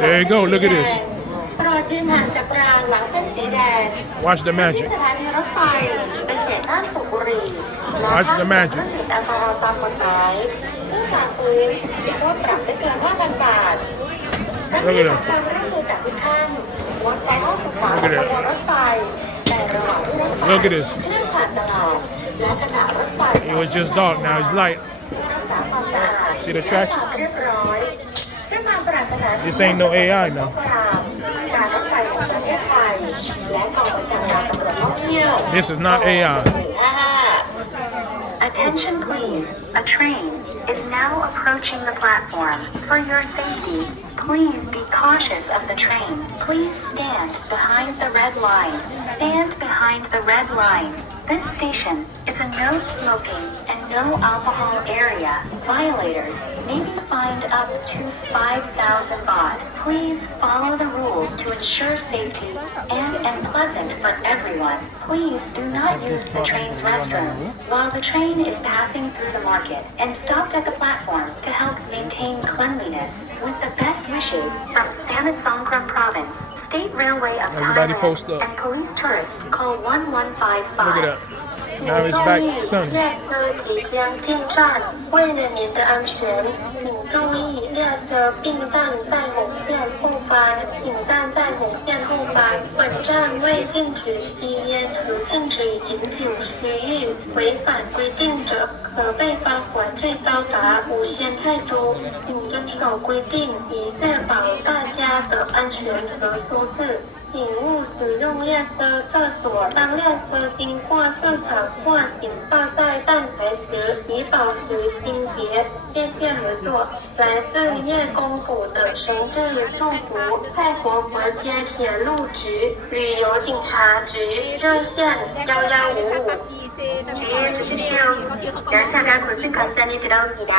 There you go. Look at this. Watch the magic. Watch the magic. Look at that. Look at that. Look at this. It was just dark. Now it's light. See the tracks? This ain't no AI now. This is not AI. Attention please. A train is now approaching the platform. For your safety, please be cautious of the train. Please stand behind the red line. Stand behind the red line. This station is a no smoking and no alcohol area. Violators may be fined up to 5,000 baht. Please follow the rules to ensure safety and pleasant for everyone. Please do not use the train's restrooms while the train is passing through the market and stopped at the platform to help maintain cleanliness. With the best wishes from Samut Songkhram Province, State Railway of Everybody Thailand, post up. and police tourists call 1155. Look at that. Now it's back sunny. 即将进站，为了您的安全，请注意列车并站在红线后方，请站在红线后方。本站未禁止吸烟和禁止饮酒区域，违反规定者可被罚款最高达5000泰铢。请遵守规定，以确保大家的安全和舒适。请勿使用列车厕所。当列车经过市场或请放在站台时，以保持清洁。谢谢合作。来自叶公府的诚挚祝福。泰国国街铁路局、旅游警察局热线1155。 주의해 주십시오. 열차가 고속 관전이 들어옵니다.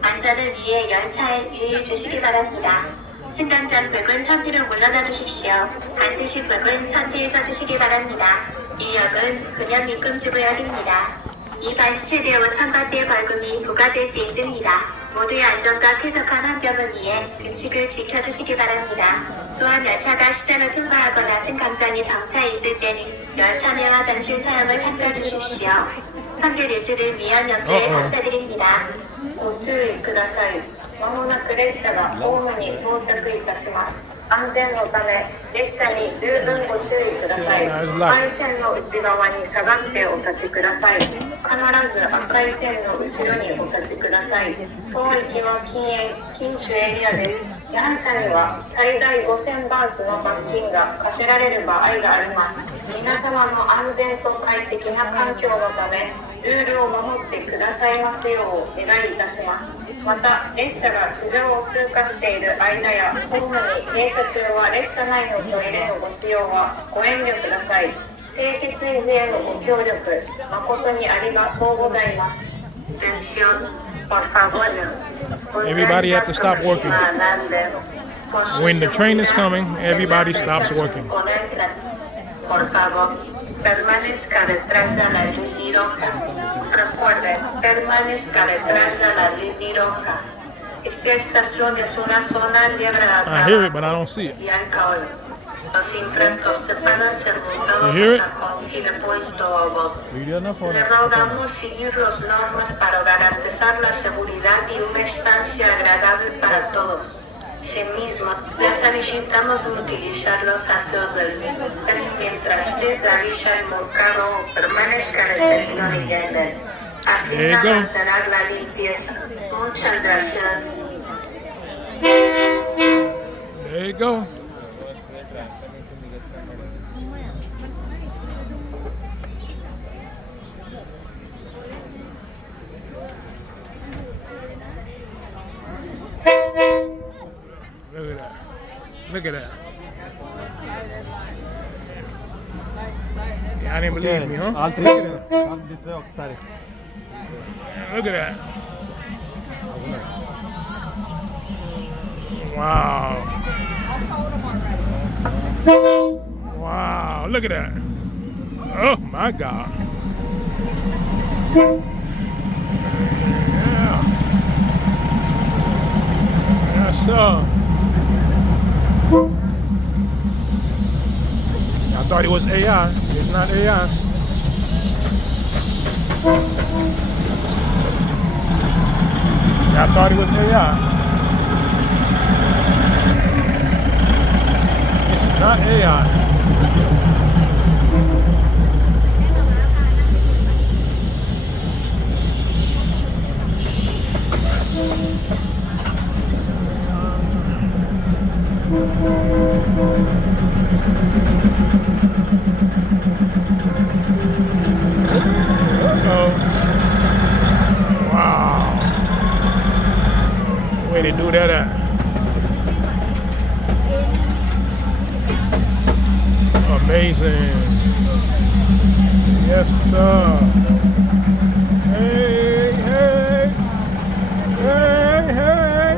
안전을 위해 열차에 유의해 주시기 바랍니다. 승강 전 벽은 선뒤로 물러나 주십시오. 반드시 벽은 선뒤에 서주시기 바랍니다. 이 역은 근역 입금지구역입니다. 이 발시체되어 온 첨가세 벌금이 부과될 수 있습니다. 모두의 안전과 쾌적한 환경을 위해 규칙을 지켜주시기 바랍니다. 또한 열차가 시장을 통과하거나 승강장이 정차해 있을 때는 열차 내 화장실 사용을 삼가주십시오. 선교 유지를 위한 염두에 감사드립니다. ご注意ください。まもなく列車がホームに到着いたします。安全のため列車に十分ご注意ください。赤い線の内側に下がってお立ちください。必ず赤い線の後ろにお立ちください。当域は禁酒エリアです。違反者には最大5000バーツの罰金が課せられる場合があります。皆様の安全と快適な環境のためルールを守ってくださいますようお願いいたします。また列車が市場を通過している間やホームに停車中は列車内のトイレのご使用はご遠慮ください。清潔維持へのご協力誠にありがとうございます。 Everybody have to stop working. When the train is coming, everybody stops working. Por favor, permanezca detrás de la luz roja. Recuerde, permanezca detrás de la luz roja. Esta estación es una zona libre de I hear it, but I don't see it. y alcohol. Los impuestos se pueden ser multados You hear it? hasta con $100. You did enough for Le that. rogamos seguir las normas para garantizar la seguridad y una estancia agradable para todos. Asimismo, les solicitamos utilizar los aseos del tren mientras se realiza el montado o permanezca en el territorio. A fin de mantener la limpieza. Muchas gracias. There you go. Look at that. Look at that. Y'all didn't believe me, huh? All three. Come this way, sorry. Look at that. Wow. Wow, look at that. Oh my God. Yeah. Yes, sir. I thought it was AI. It's not AI. I thought it was AI. It's not AI. Uh-oh. Wow. Way to do that at. Amazing. Yes, sir. Hey, hey. Hey, hey.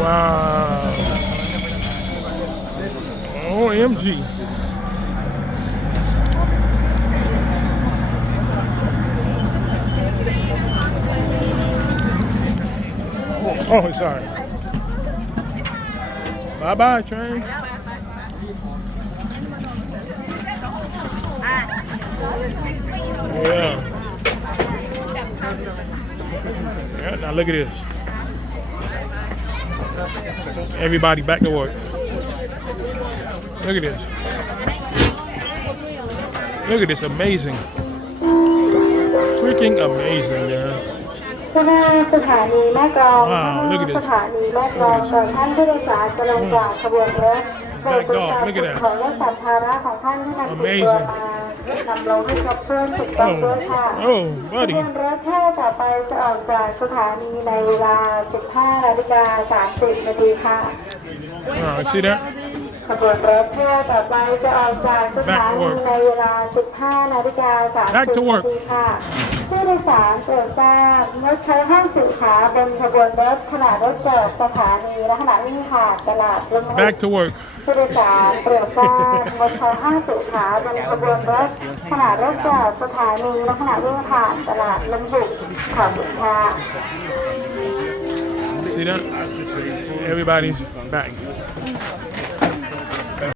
Wow. OMG. Oh, sorry. Bye-bye, train. Yeah. Yeah, now look at this. Everybody back to work. Look at this. Look at this, amazing. Freaking amazing, yeah. ข้างหน้าสถานีแม่กลอง Wow, look at ส this. ถานีแม่กลองก่อนท่านผู้โดยสารจะลงจากขบวนรถโปรดประชาชนของรถสัมภาระของท่านที่นำติดตัวมานำลงให้ครบถ้วนถูกต้องด้วยค่ะ Oh, ข buddy. บวนรถเที่ยวต่อไปจะออกจากสถานีในเวลา 15:30 นาทีค่ะ See that? ขบวนรถเที่ยวต่อไปจะออกจากสถานีในเวลา 15:30 Back to นา work. ทีค่ะผู้โดยสารโปรดทราบงดใช้ห้องสุขาบนขบวนรถขณะรถจอดสถานีและขณะวิ่งผ่านตลาดลง Back to work. ผู้โดยสารโปรดทราบงดใช้ห้องสุขาบนขบวนรถขณะรถจอดสถานีและขณะวิ่งผ่านตลาดลงบุกขอบคุณค่ะ See that? Everybody's back.